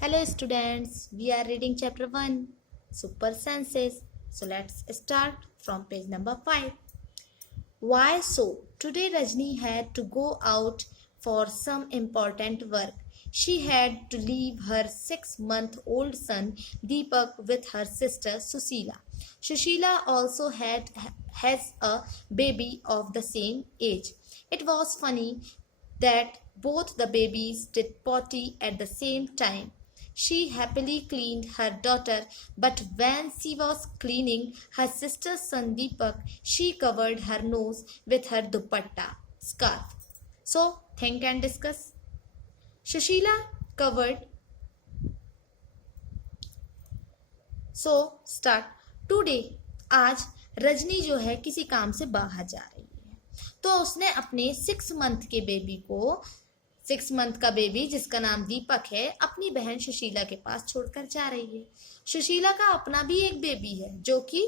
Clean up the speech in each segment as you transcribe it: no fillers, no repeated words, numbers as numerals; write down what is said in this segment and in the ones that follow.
Hello students, we are reading chapter 1, Super Senses. So let's start from page number 5. Why so? Today Rajni had to go out for some important work. She had to leave her 6-month-old son Deepak with her sister Susila. Sushila also has a baby of the same age. It was funny that both the babies did potty at the same time. She happily cleaned her daughter, but when she was cleaning her sister's son Deepak, she covered her nose with her dupatta scarf. So, think and discuss. Sushila covered. So, start. Today, आज रजनी जो है किसी काम से बाहर जा रही है, तो उसने अपने 6 मंथ के बेबी को 6 मंथ का बेबी जिसका नाम दीपक है अपनी बहन सुशीला के पास छोड़कर जा रही है। सुशीला का अपना भी एक बेबी है जो कि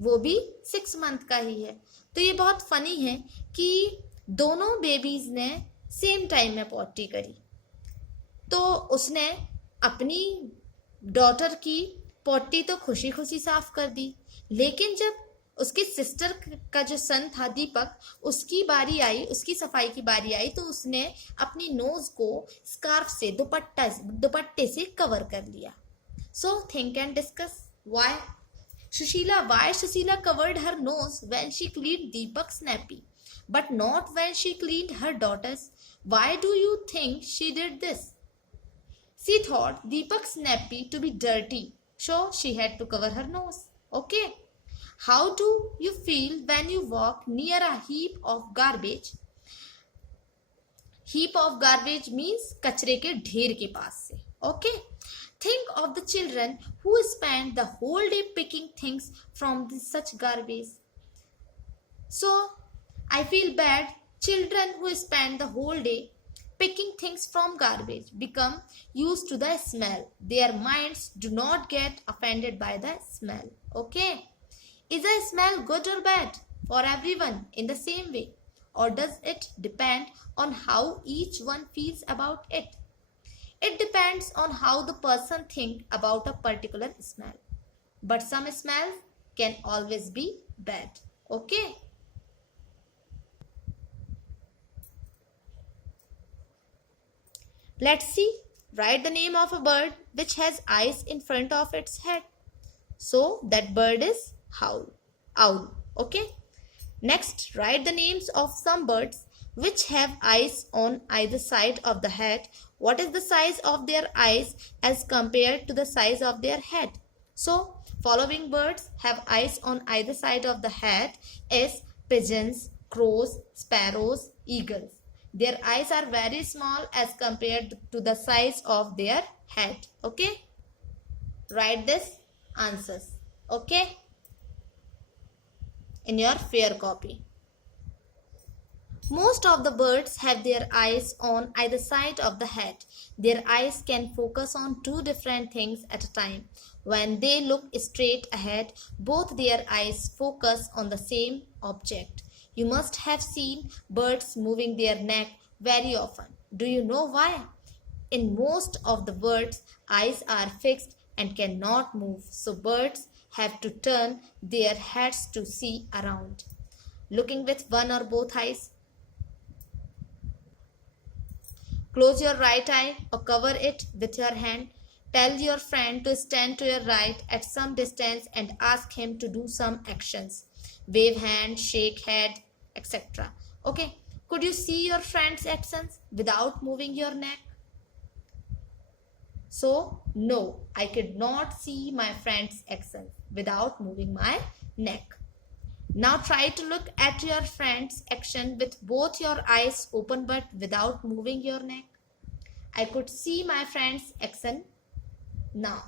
वो भी 6 मंथ का ही है। तो ये बहुत फनी है कि दोनों बेबीज ने सेम टाइम में पॉटी करी। तो उसने अपनी डॉटर की पॉटी तो खुशी खुशी साफ कर दी, लेकिन जब उसकी सिस्टर का जो सन था दीपक, उसकी बारी आई, उसकी सफाई की बारी आई, तो उसने अपनी नोज को स्कार्फ से दुपट्टे से कवर कर लिया। So think and discuss why Sushila covered her nose when she cleaned Deepak's nappy, but not when she cleaned her daughter's. Why do you think she did this? She thought Deepak's nappy to be dirty, so she had to cover her nose. Okay. How do you feel when you walk near a heap of garbage? Heap of garbage means कचरे के ढेर के पास से. Okay. Think of the children who spend the whole day picking things from such garbage. So, I feel bad. Children who spend the whole day picking things from garbage become used to the smell. Their minds do not get offended by the smell. Okay. Is a smell good or bad for everyone in the same way? Or does it depend on how each one feels about it? It depends on how the person thinks about a particular smell. But some smells can always be bad. Okay? Let's see. Write the name of a bird which has eyes in front of its head. So that bird is owl. Okay? Next, write the names of some birds which have eyes on either side of the head. What is the size of their eyes as compared to the size of their head? So, following birds have eyes on either side of the head is pigeons, crows, sparrows, eagles. Their eyes are very small as compared to the size of their head. Okay? Write this answers. Okay? In your fair copy. Most of the birds have their eyes on either side of the head. Their eyes can focus on two different things at a time. When they look straight ahead, both their eyes focus on the same object. You must have seen birds moving their neck very often. Do you know why? In most of the birds, eyes are fixed and cannot move, so birds have to turn their heads to see around. Looking with one or both eyes. Close your right eye or cover it with your hand. Tell your friend to stand to your right at some distance and ask him to do some actions. Wave hand, shake head, etc. Okay. Could you see your friend's actions without moving your neck? So, no, I could not see my friend's actions without moving my neck. Now try to look at your friend's action with both your eyes open but without moving your neck. I could see my friend's action now.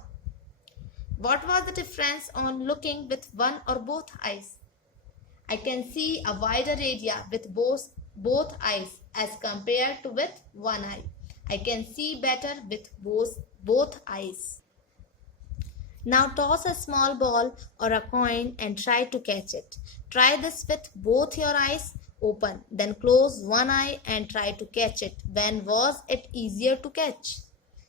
What was the difference on looking with one or both eyes? I can see a wider area with both eyes as compared to with one eye. I can see better with both eyes. Now toss a small ball or a coin and try to catch it. Try this with both your eyes open. Then close one eye and try to catch it. When was it easier to catch?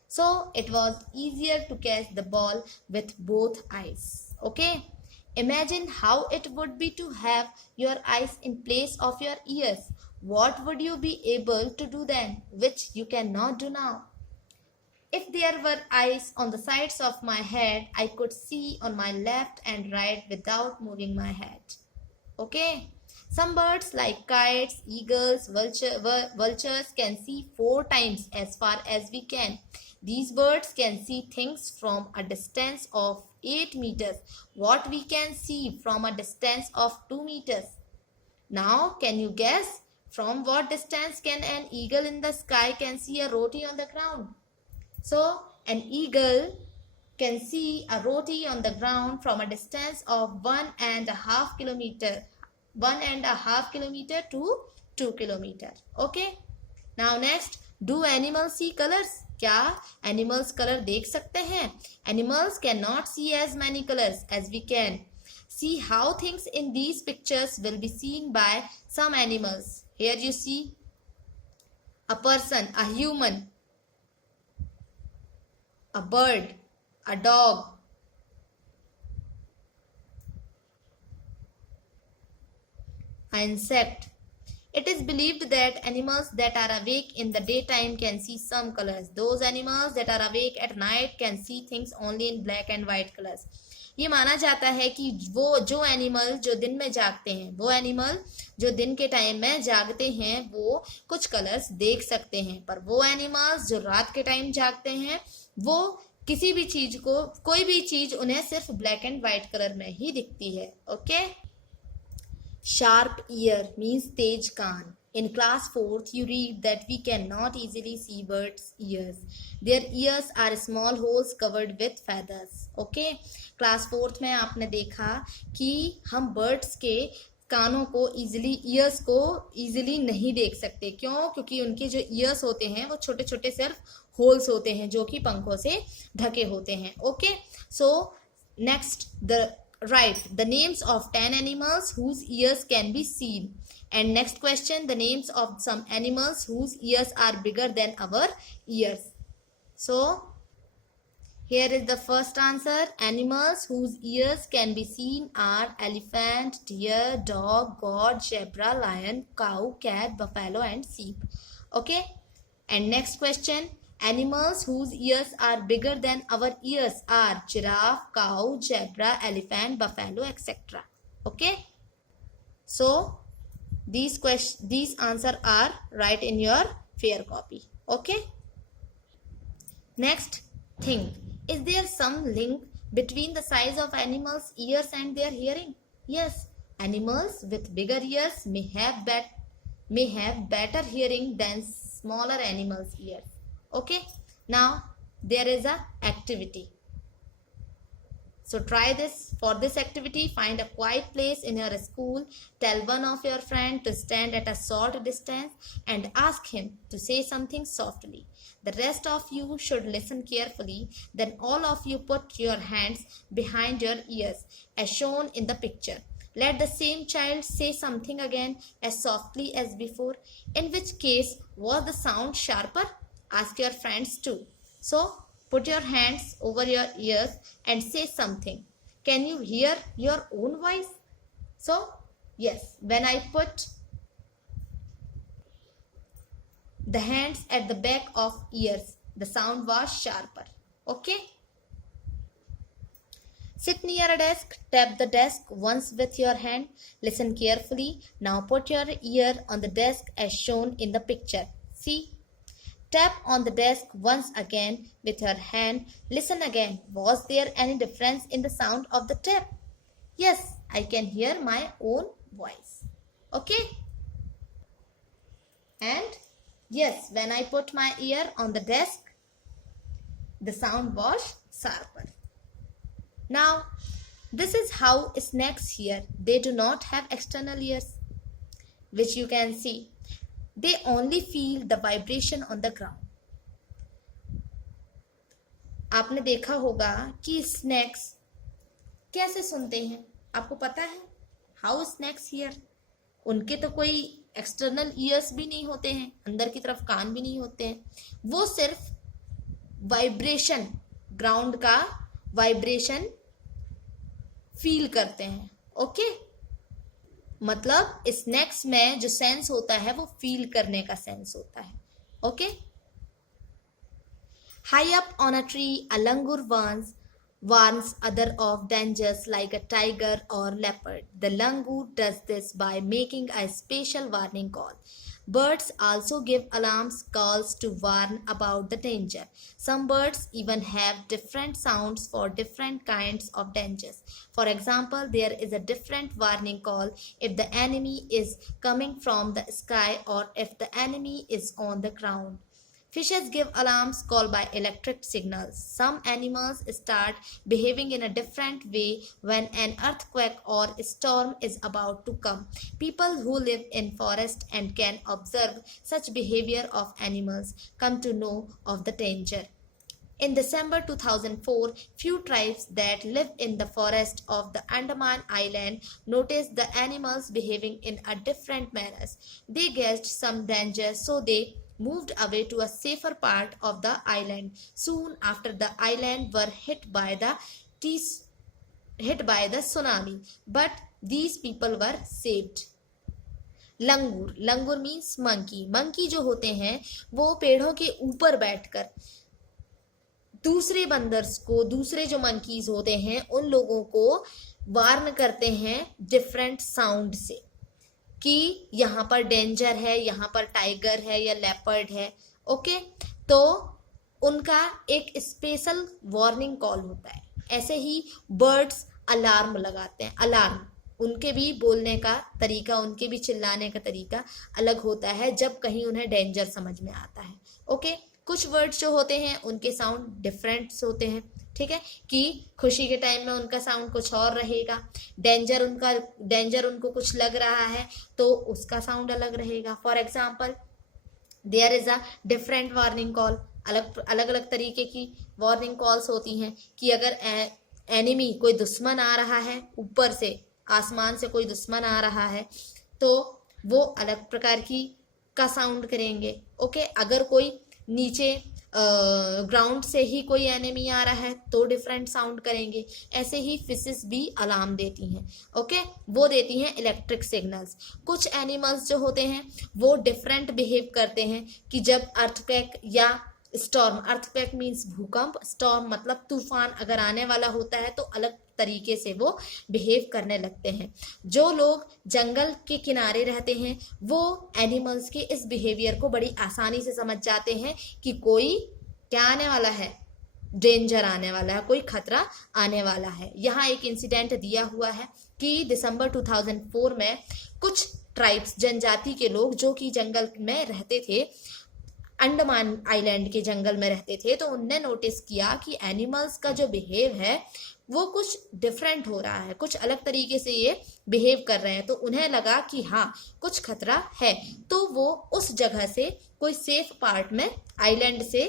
So it was easier to catch the ball with both eyes. Okay, imagine how it would be to have your eyes in place of your ears. What would you be able to do then, which you cannot do now? If there were eyes on the sides of my head, I could see on my left and right without moving my head. Okay. Some birds like kites, eagles, vultures can see 4 times as far as we can. These birds can see things from a distance of 8 meters, what we can see from a distance of 2 meters. Now, can you guess from what distance can an eagle in the sky can see a roti on the ground? So, an eagle can see a roti on the ground from a distance of 1.5 kilometer, 1.5 kilometer to 2 kilometer. Okay. Now next, do animals see colors? क्या animals color देख सकते हैं? Animals cannot see as many colors as we can. See how things in these pictures will be seen by some animals. Here you see a person, a human, a bird, a dog, an insect. It is believed that animals that are awake in the daytime can see some colors. Those animals that are awake at night can see things only in black and white colors. ये माना जाता है कि वो जो animal जो दिन में जागते हैं, वो एनिमल जो दिन के टाइम में जागते हैं, वो कुछ कलर्स देख सकते हैं, पर वो एनिमल्स जो रात के टाइम जागते हैं, वो किसी भी चीज को, कोई भी चीज उन्हें सिर्फ ब्लैक एंड व्हाइट कलर में ही दिखती है. Okay. Sharp ear means tej kaan. In class 4th, you read that we cannot easily see birds' ears. Their ears are small holes covered with feathers. Okay? Class 4th में आपने देखा कि हम birds के कानों को ears को easily नहीं देख सकते. क्यों? क्योंकि उनके जो ears होते हैं वो छोटे छोटे सिर्फ holes होते हैं जो कि पंखों से ढके होते हैं. Okay? So, next, write the names of 10 animals whose ears can be seen. And next question, the names of some animals whose ears are bigger than our ears. So, here is the first answer. Animals whose ears can be seen are elephant, deer, dog, goat, zebra, lion, cow, cat, buffalo and sheep. Okay. And next question. Animals whose ears are bigger than our ears are giraffe, cow, zebra, elephant, buffalo, etc. Okay. So, these answers are right in your fair copy. Okay. Next thing. Is there some link between the size of animals' ears and their hearing? Yes. Animals with bigger ears may have better hearing than smaller animals' ears. Okay, now there is a activity. So try this. For this activity, find a quiet place in your school. Tell one of your friends to stand at a short distance and ask him to say something softly. The rest of you should listen carefully. Then all of you put your hands behind your ears as shown in the picture. Let the same child say something again as softly as before. In which case, was the sound sharper? Ask your friends too. So, put your hands over your ears and say something. Can you hear your own voice? So, yes, when I put the hands at the back of ears, the sound was sharper. Okay? Sit near a desk, tap the desk once with your hand. Listen carefully. Now put your ear on the desk as shown in the picture. See? Tap on the desk once again with your hand. Listen again. Was there any difference in the sound of the tap? Yes, I can hear my own voice. Okay? And yes, when I put my ear on the desk, the sound was sharper. Now, this is how snakes hear. They do not have external ears, which you can see. They only feel the vibration on the ground. आपने देखा होगा कि snacks कैसे सुनते हैं. आपको पता है हाउ स्नैक्स हियर? उनके तो कोई एक्सटर्नल ईयर्स भी नहीं होते हैं, अंदर की तरफ कान भी नहीं होते हैं. वो सिर्फ वाइब्रेशन, ग्राउंड का वाइब्रेशन फील करते हैं। ओके, मतलब स्नेक्स में जो सेंस होता है वो फील करने का सेंस होता है। Okay, high up on a tree a langur warns other of dangers like a tiger or leopard. The langur does this by making a special warning call. Birds also give alarms calls to warn about the danger. Some birds even have different sounds for different kinds of dangers. For example, there is a different warning call if the enemy is coming from the sky or if the enemy is on the ground. Fishes give alarms called by electric signals. Some animals start behaving in a different way when an earthquake or storm is about to come. People who live in forest and can observe such behavior of animals come to know of the danger. In December 2004, few tribes that live in the forest of the Andaman Island noticed the animals behaving in a different manner. They guessed some danger, so they moved away to a safer part of the island. Soon after, the island were hit by the tsunami, but these people were saved. Langur, langur means monkey. Monkey जो होते हैं वो पेड़ों के ऊपर बैठकर दूसरे बंदर्स को, दूसरे जो मंकीज होते हैं उन लोगों को वार्न करते हैं डिफरेंट साउंड से कि यहाँ पर डेंजर है, यहाँ पर टाइगर है या लेपर्ड है। ओके, तो उनका एक स्पेशल वार्निंग कॉल होता है। ऐसे ही बर्ड्स अलार्म लगाते हैं। अलार्म, उनके भी बोलने का तरीका, उनके भी चिल्लाने का तरीका अलग होता है जब कहीं उन्हें डेंजर समझ में आता है। ओके, कुछ वर्ड्स जो होते हैं उनके साउंड डिफरेंट होते हैं। ठीक है, कि खुशी के टाइम में उनका साउंड कुछ और रहेगा, डेंजर उनको कुछ लग रहा है तो उसका साउंड अलग रहेगा। For example, there is a different warning call. अलग अलग तरीके की वार्निंग कॉल्स होती हैं कि अगर एनिमी, कोई दुश्मन आ रहा है, ऊपर से आसमान से कोई दुश्मन आ रहा है तो वो अलग प्रकार की का साउंड करेंगे। ओके, अगर कोई नीचे ग्राउंड से ही कोई एनिमी आ रहा है तो डिफरेंट साउंड करेंगे। ऐसे ही फिशेस भी अलार्म देती हैं। ओके, वो देती हैं इलेक्ट्रिक सिग्नल्स। कुछ एनिमल्स जो होते हैं वो डिफरेंट बिहेव करते हैं कि जब अर्थक्वेक या स्टॉर्म, अर्थक्वेक मीन्स भूकंप, स्टॉर्म मतलब तूफान अगर आने वाला होता है तो अलग तरीके से वो बिहेव करने लगते हैं। जो लोग जंगल के किनारे रहते हैं वो एनिमल्स के इस बिहेवियर को बड़ी आसानी से समझ जाते हैं कि कोई क्या आने वाला है, डेंजर आने वाला है, कोई खतरा आने वाला है। यहाँ एक इंसिडेंट दिया हुआ है कि दिसंबर 2004 में कुछ ट्राइब्स, जनजाति के लोग जो कि जंगल में रहते थे, अंडमान आइलैंड के जंगल में रहते थे, तो उनने नोटिस किया कि एनिमल्स का जो बिहेव है वो कुछ डिफरेंट हो रहा है, कुछ अलग तरीके से ये बिहेव कर रहे हैं। तो उन्हें लगा कि हाँ कुछ खतरा है, तो वो उस जगह से कोई सेफ पार्ट में, आइलैंड से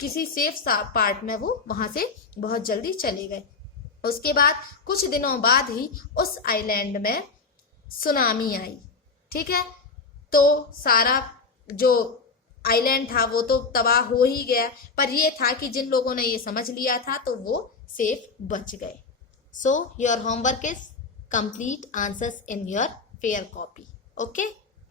किसी सेफ पार्ट में वो वहां से बहुत जल्दी चले गए। उसके बाद कुछ दिनों बाद ही उस आइलैंड में सुनामी आई। ठीक है, तो सारा जो आइलैंड था वो तो तबाह हो ही गया, पर ये था कि जिन लोगों ने ये समझ लिया था तो वो सेफ बच गए। So your homework is complete answers in your fair copy. Okay.